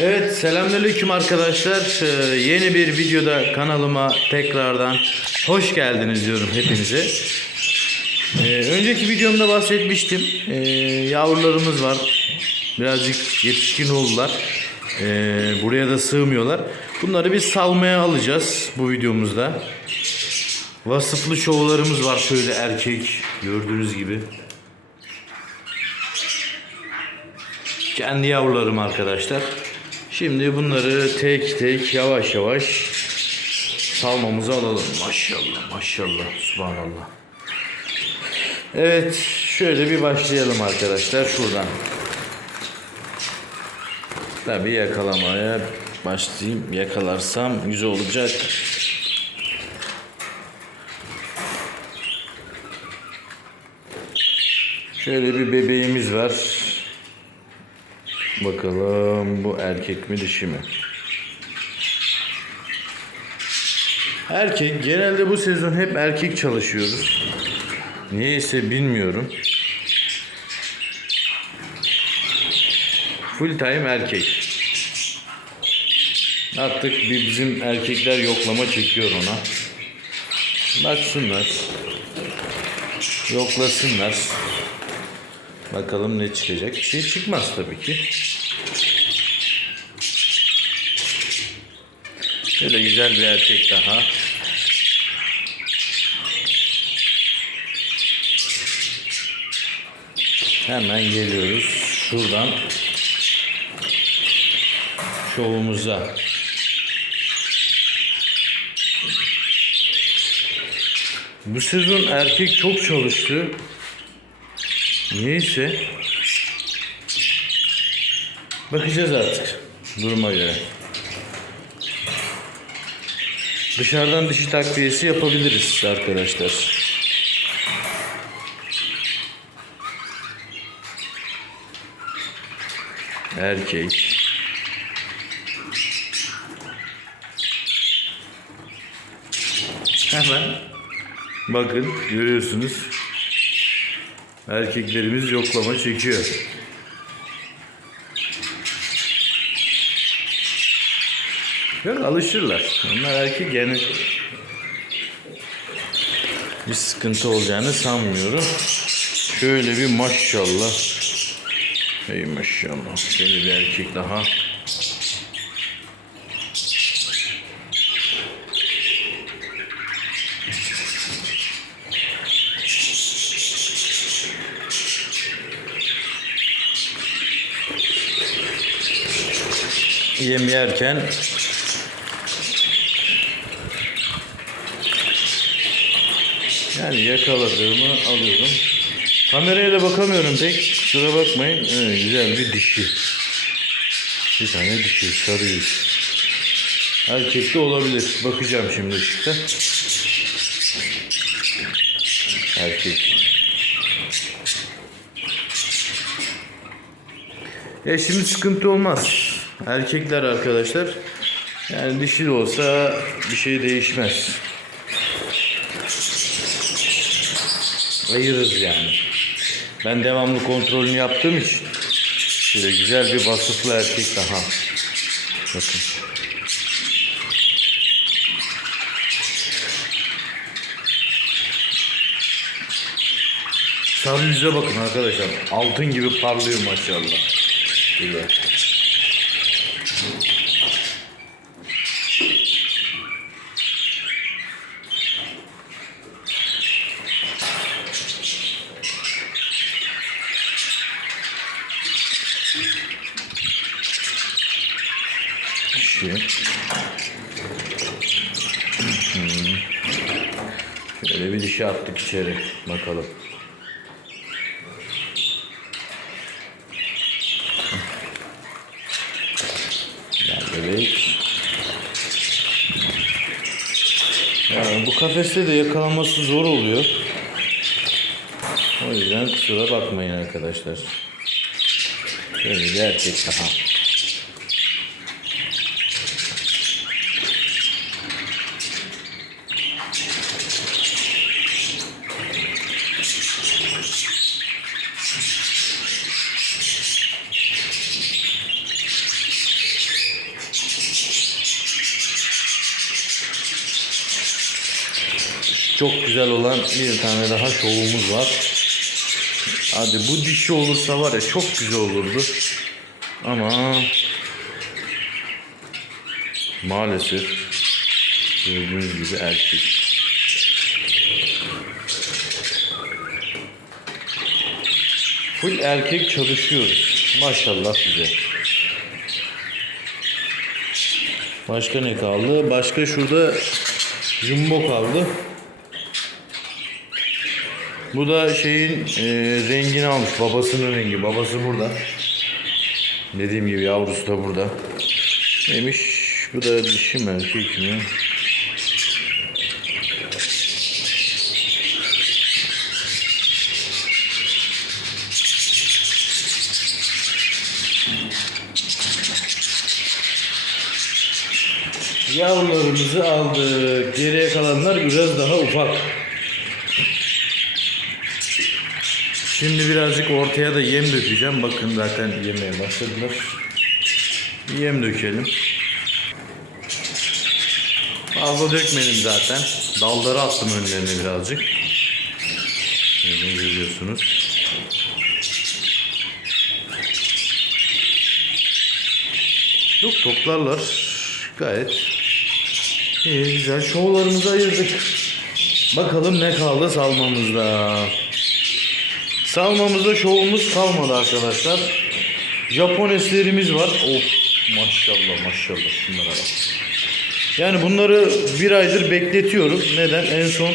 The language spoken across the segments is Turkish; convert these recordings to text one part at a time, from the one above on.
Evet selamünaleyküm arkadaşlar. Ee, yeni bir videoda kanalıma tekrardan hoş geldiniz diyorum hepinize. Ee, önceki videomda bahsetmiştim. Ee, yavrularımız var. Birazcık yetişkin oldular. Ee, buraya da sığmıyorlar. Bunları biz salmaya alacağız bu videomuzda. Vasıflı şovlarımız var şöyle erkek gördüğünüz gibi. Kendi yavrularım arkadaşlar. Şimdi bunları tek tek yavaş yavaş salmamızı alalım. Maşallah maşallah subhanallah. Evet şöyle bir başlayalım arkadaşlar şuradan. Tabii yakalamaya başlayayım. Yakalarsam güzel olacak. Şöyle bir bebeğimiz var. Bakalım bu erkek mi dişi mi? Erkek. Genelde bu sezon hep erkek çalışıyoruz. Niyeyse bilmiyorum. Full time erkek. Artık bir bizim erkekler yoklama çekiyor ona. Baksınlar. Yoklasınlar. Bakalım ne çıkacak. Bir şey çıkmaz tabii ki. Şöyle güzel bir erkek daha. Hemen geliyoruz. Şuradan şovumuza. Bu sezon erkek çok çalıştı. Neyse. Bakacağız artık duruma göre. Dışarıdan dişi takviyesi yapabiliriz arkadaşlar. Erkek. Hemen bakın görüyorsunuz. Erkeklerimiz yoklama çekiyor. Yok alışırlar. Onlar erkek yani bir sıkıntı olacağını sanmıyorum. Şöyle bir maşallah. Ey maşallah. Şöyle bir erkek daha. Yem yerken yani yakaladığımı alıyorum. Kameraya da bakamıyorum pek. Kusura bakmayın. Evet, güzel bir dişi. Bir tane dişi sarı yüz. Erkek de olabilir. Bakacağım şimdi ışıkta. Erkek. Ya şimdi sıkıntı olmaz. Erkekler arkadaşlar. Yani dişi de olsa bir şey değişmez. Ayırırız yani. Ben devamlı kontrolünü yaptığım için. Şöyle güzel bir vasıflı erkek daha. Bakın. Sarı yüze bakın arkadaşlar. Altın gibi parlıyor maşallah. Güzel. Hı. Şöyle bir dişi attık içeri. Bakalım. Gel bebek. Yani bu kafeste de yakalaması zor oluyor. O yüzden kusura bakmayın arkadaşlar. Şöyle bir daha. Çok güzel olan bir tane daha şovumuz var. Hadi bu dişi olursa var ya çok güzel olurdu. Ama maalesef gördüğünüz gibi erkek. Full erkek çalışıyoruz. Maşallah bize. Başka ne kaldı? Başka şurada jumbo kaldı. Bu da şeyin e, rengini almış. Babasının rengi. Babası burada. Dediğim gibi yavrusu da burada. Neymiş? Bu da dişi mi erkek mi? Yavrularımızı aldık. Geriye kalanlar biraz daha ufak. Şimdi birazcık ortaya da yem dökeceğim. Bakın zaten yemeye başladılar. Yem dökelim. Fazla dökmedim zaten. Dalları attım önlerine birazcık. Şöyle görüyorsunuz. Yok toplarlar. Gayet iyi güzel. Şovlarımızı ayırdık. Bakalım ne kaldı salmamızda. Salmamızda şovumuz kalmadı arkadaşlar. Japoneslerimiz var. Of maşallah maşallah şunlara bak. Yani bunları bir aydır bekletiyorum. Neden? En son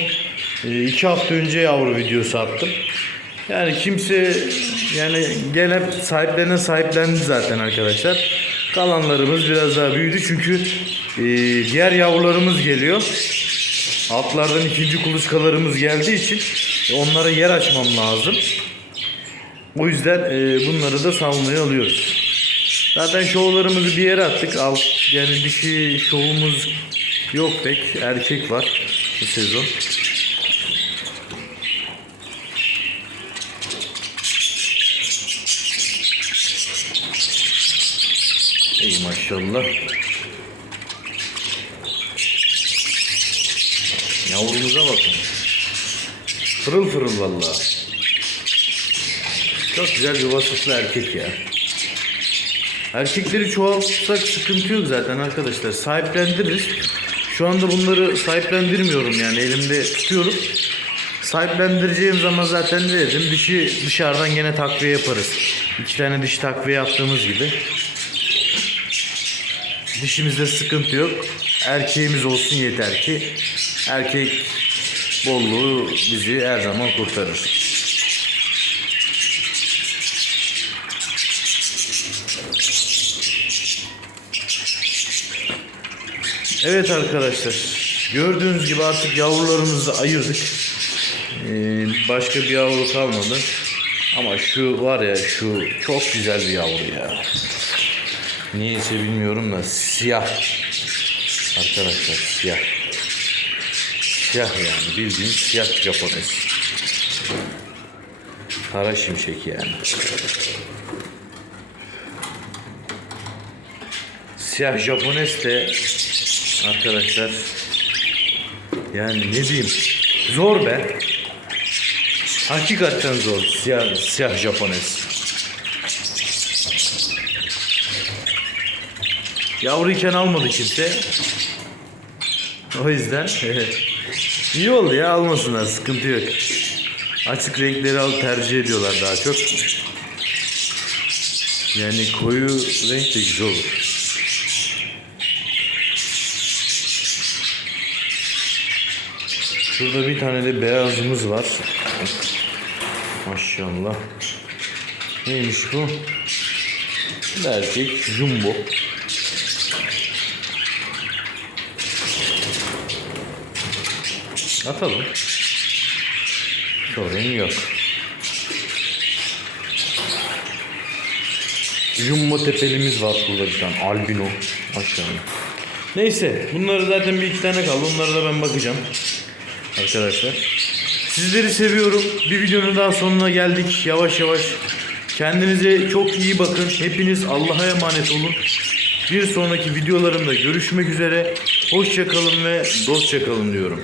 e, iki hafta önce yavru videosu attım. Yani kimse yani gene sahiplerine sahiplendi zaten arkadaşlar. Kalanlarımız biraz daha büyüdü çünkü e, diğer yavrularımız geliyor. Altlardan ikinci kuluçkalarımız geldiği için onlara yer açmam lazım. O yüzden e, bunları da salmaya alıyoruz. Zaten şovlarımızı bir yere attık. Alt, yani dişi şovumuz yok pek. Erkek var bu sezon. İyi maşallah. Yavrumuza bakın. Fırıl fırıl vallahi. Çok güzel bir vasıflı erkek ya. Erkekleri çoğaltsak sıkıntı yok zaten arkadaşlar. Sahiplendiririz. Şu anda bunları sahiplendirmiyorum yani elimde tutuyorum. Sahiplendireceğim zaman zaten ne dedim dişi dışarıdan gene takviye yaparız. İki tane dişi takviye yaptığımız gibi. Dişimizde sıkıntı yok. Erkeğimiz olsun yeter ki. Erkek bolluğu bizi her zaman kurtarır. Evet arkadaşlar. Gördüğünüz gibi artık yavrularımızı ayırdık. Ee, başka bir yavru kalmadı. Ama şu var ya şu çok güzel bir yavru ya. Niyeyse bilmiyorum da siyah. Arkadaşlar siyah. Siyah yani bildiğin siyah Japones. Kara şimşek yani. Siyah Japones de arkadaşlar yani ne diyeyim zor be. Hakikaten zor siyah, siyah Japones. Yavruyken almadı kimse. O yüzden iyi oldu ya almasınlar sıkıntı yok. Açık renkleri al tercih ediyorlar daha çok. Yani koyu renk de güzel olur. Şurada bir tane de beyazımız var. Maşallah. Neymiş bu? Erkek jumbo. Atalım. Sorun yok. Jumbo tepelimiz var burada bir tane. Albino. Maşallah. Neyse. Bunları zaten bir iki tane kaldı. Onlara da ben bakacağım. Arkadaşlar. Sizleri seviyorum. Bir videonun daha sonuna geldik. Yavaş yavaş. Kendinize çok iyi bakın. Hepiniz Allah'a emanet olun. Bir sonraki videolarımda görüşmek üzere. Hoşçakalın ve dostça kalın diyorum.